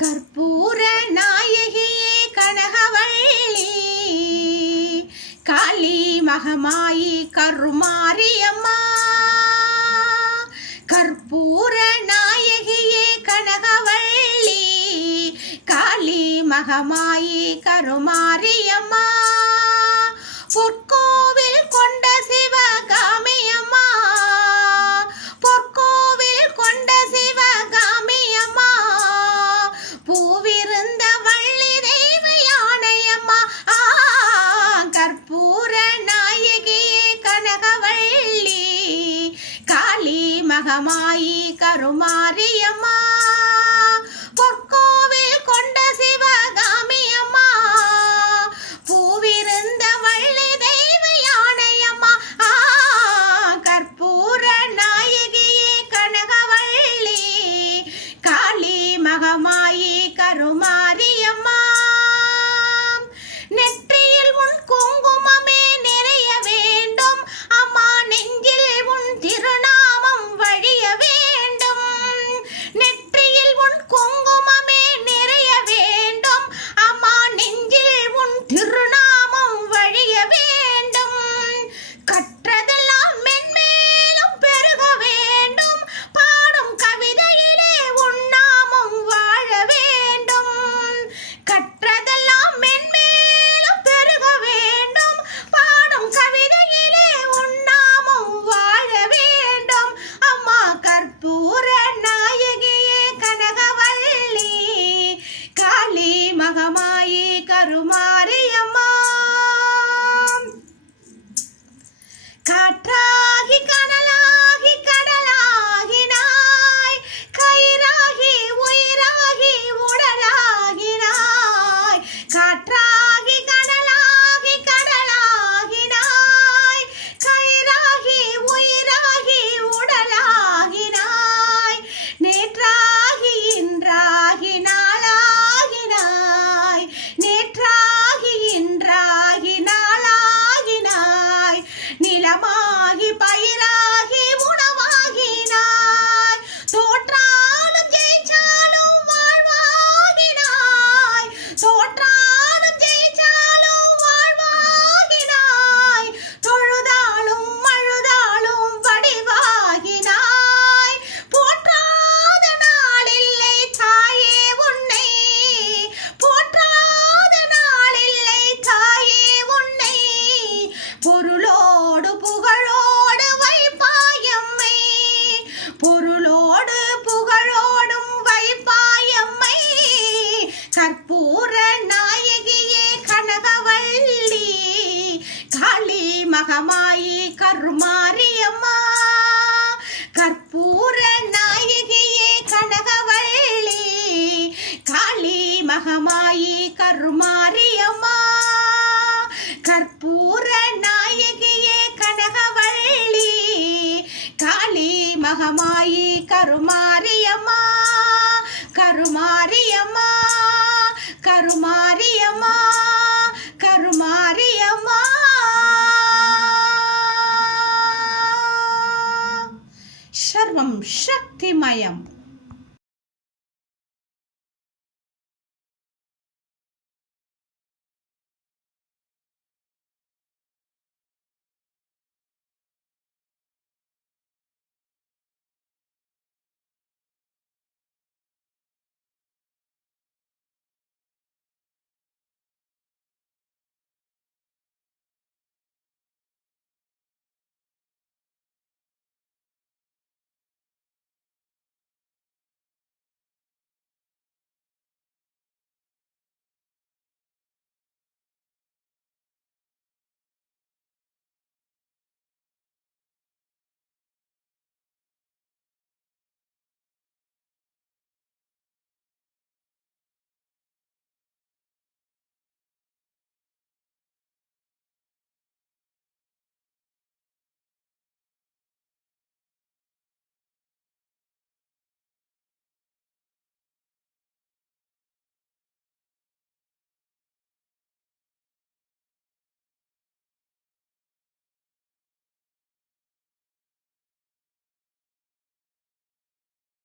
கற்பூர நாயகியே கனகவள்ளி, காளி மகமாயி கருமாரியம்மா. கற்பூர நாயகியே கனகவள்ளி, காளி மகமாயி கருமாரியம்மா. பொற்கோவில் கொண்ட சிவகாமியம்மா, பொற்கோவில் கொண்ட சிவகாமியம்மா. பூவிருந்த வள்ளி தெய்வ யானையம்மா. கற்பூர நாயகியே கனகவள்ளி, காளி மகமாயி கருமாரியம்மா. பொற்கோவில் கொண்ட சிவகாமியம்மா, பூவிருந்த வள்ளி தெய்வ யானையம்மா. கற்பூர நாயகியே கனகவள்ளி, காளி மகமாயி கருமாரியம்மா. நெற்றியில் உன் குங்குமமே நிறைய வேண்டும் அம்மா, நெஞ்சில் உன் திருநாமம் வழிய வேண்டும். நெற்றியில் உன் குங்குமமே நிறைய வேண்டும் அம்மா, நெஞ்சில் உன் திருநாமம் வழிய வேண்டும். கற்றதெல்லாம் மென்மேலும் பெருக வேண்டும், பாடும் கவிதையிலே உன் நாமம் வாழ வேண்டும். கற்றதெல்லாம் மென்மேலும் பெருக வேண்டும், பாடும் கவிதையிலே உன் நாமம் வாழ வேண்டும். அம்மா கற்பூர நாயகியே கனகவள்ளி, காளி மகமாயி கருமாரியம்மா. காற்றாகி கனலாகி கடலாகினாய், கயிறாகி உயிராகி உடலாகினாய். காற்றாகி கனலாகி கடலாகினாய், கயிறாகி உயிராகி உடலாகினாய். நேற்றாகி இன்றாகி நாளாகினாய், நேற்றாகி இன்றாகி நாளாகினாய். நிலமாகி பயிராகி உணவாகினாய், தோற்றாலும் ஜெயிச்சாலும் வாழ்வாகினாய், தோற்றாலும் ஜெயிச்சாலும் வாழ்வாகினாய். தொழுதாலும் அழுதாலும் வடிவாகினாய். போற்றாத நாளில்லை தாயே உன்னை, போற்றாத நாளில்லை தாயே உன்னை. பொருளோடு புகழோடு வைப்பாயம்மை, பொருளோடு புகழோடும் வைப்பாயம்மை. கற்பூர நாயகியே கனகவள்ளி, காளி மகமாயி கருமாரியம்மா. கற்பூர நாயகியே கனகவள்ளி, காளி மகமாயி கருமாரியம்மா. கற்பூர நாயகியே கனகவள்ளி, காளி மகமாயி கருமாரியம்மா. கருமாரியம்மா, கருமாரியம்மா, கருமாரியம்மா. சர்வம் சக்திமயம்.